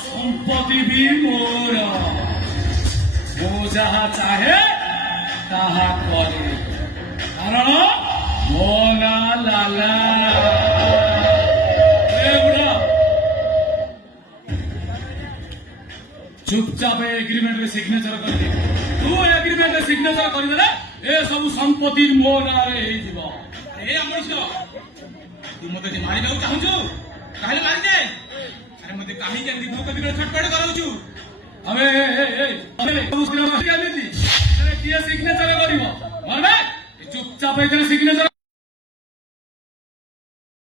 সম্পত্তি भी मोर वो जहा चाहे ताहा करे कारण मोना लाला चुपचाप एग्रीमेंट रे सिग्नेचर कर दे तू एग्रीमेंट रे सिग्नेचर कर दे ए सब संपत्ति मोर रे हे जीव ए अमृत तू मते जे मारीବାକୁ ଚାହୁଁଛୁ ତାହେଲେ ମାରି ଦେ अरे मते काहे के दिखो कभी छटपट कराउछु अबे अबे सब उसके केमिति अरे किए सिग्नेचर करिवो मारबे चुपचाप एथरे सिग्नेचर